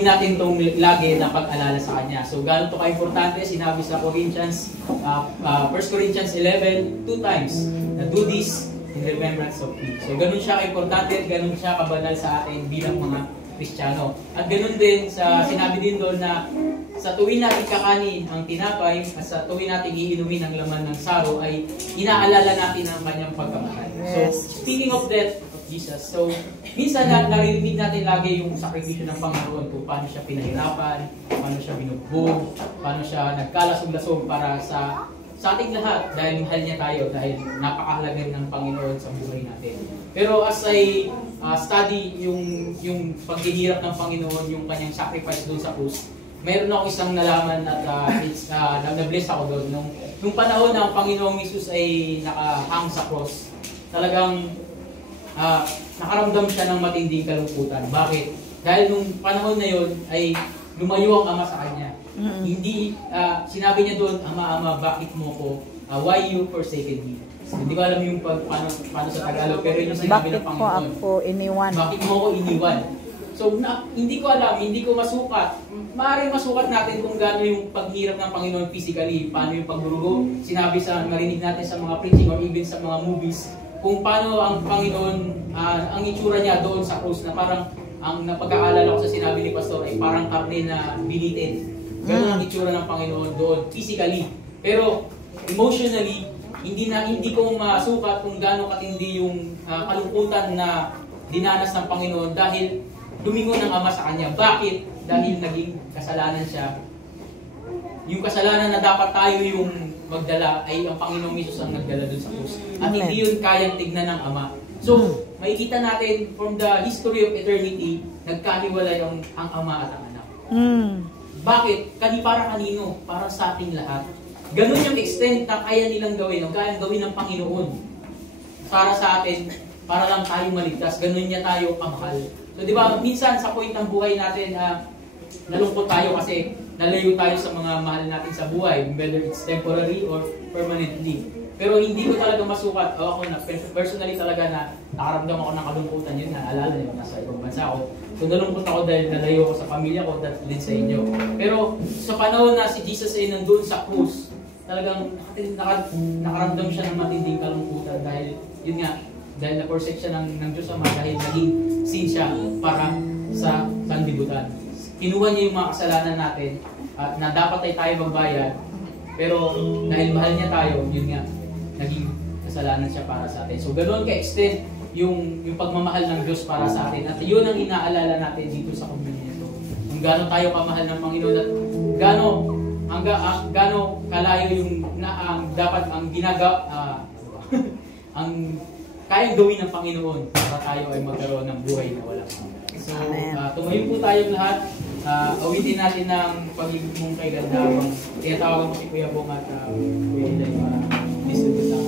natin itong lagi na pag-alala sa Kanya. So, gano'n ito ka-importante, sinabi sa Corinthians, 1 Corinthians 11, 2 times, na do this in remembrance of me. So, gano'n siya ka-importante, gano'n siya kabanal sa atin bilang mga Kristiyano. At gano'n din, sinabi din doon na sa tuwin natin kakanin ang tinapay at sa tuwin natin iinumin ang laman ng saro ay inaalala natin ang Kanyang pagkamahal. So, speaking of that, Jesus. So, minsan naririnig natin lagi yung sakripisyo ng Panginoon kung paano siya pinahirapan, paano siya binugbog, paano siya nagkalasog-lasog para sa ating lahat dahil mahal niya tayo, dahil napakahalaga rin ng Panginoon sa buhay natin. Pero as I study yung paghihirap ng Panginoon, yung kanyang sacrifice doon sa krus, mayroon ako isang nalaman at na-bless ako doon. Nung panahon na ang Panginoong Jesus ay nakahang sa cross, talagang nakaramdam siya ng matinding kalungkutan. Bakit? Dahil nung panahon na yon ay lumayo ang Ama sa kanya. Hindi, sinabi niya doon, Ama, bakit mo ko, why you forsaken me? Hindi ko alam yung paano sa Tagalog, pero yung sinabi ng Panginoon. Bakit ko ako iniwan? Bakit mo ko iniwan? So, hindi ko alam, hindi ko masukat. Maaaring masukat natin kung gaano yung paghirap ng Panginoon physically, paano yung pagdurugo. Sinabi marinig natin sa mga preaching or even sa mga movies, kung paano ang Panginoon, ang itsura niya doon sa krus, na parang, ang napag-aalala ko sa sinabi ni Pastor ay parang karne na binitin. Ganun ang itsura ng Panginoon doon, physically. Pero, emotionally, hindi ko masukat kung gaano katindi yung kalungkutan na dinanas ng Panginoon dahil lumingon ng Ama sa Kanya. Bakit? Dahil naging kasalanan siya. Yung kasalanan na dapat tayo yung magdala ay ang Panginoong Hesus ang nagdala doon sa krus. At hindi yun kayang tignan ng Ama. So, makikita natin from the history of eternity, nagkaliwalay ang Ama at ang Anak. Bakit? Para kanino? Para sa ating lahat. Ganun yung extent na kaya nilang gawin, ang kayang gawin ng Panginoon. Para sa atin, para lang tayo maligtas. Ganun niya tayo kamahal. So, di ba, minsan sa point ng buhay natin, nalungkot tayo kasi nalayo tayo sa mga mahal natin sa buhay, whether it's temporary or permanently. Pero hindi ko talaga masukat, ako na personally talaga na nakaramdam ako ng kalungkutan, yun na, alala nyo, nasa ibang bansa ako. So nalungkot ako dahil nalayo ko sa pamilya ko, that din sa inyo. Pero sa panahon na si Jesus ay nandun sa krus, talagang nakaramdam siya ng matinding kalungkutan dahil, yun nga, dahil na-forsake siya ng Diyos Ama, dahil naging sin siya para sa sanlibutan. Kinuha niya yung mga kasalanan natin na dapat ay tayo magbayad, pero dahil mahal niya tayo, yun nga, naging kasalanan siya para sa atin. So ganoon ka-extend yung pagmamahal ng Diyos para sa atin. At yun ang inaalala natin dito sa communion ito. Kung gaano tayo kamahal ng Panginoon at gaano kalayo yung dapat ang ang kayang gawin ng Panginoon para tayo ay magkaroon ng buhay na walang hanggan. So, tumayo po tayong lahat. Awitin natin ng pag-ibig mong kay ganda. Kaya tawagan ko si Kuya Bong at Kuya Ilay para distribute ng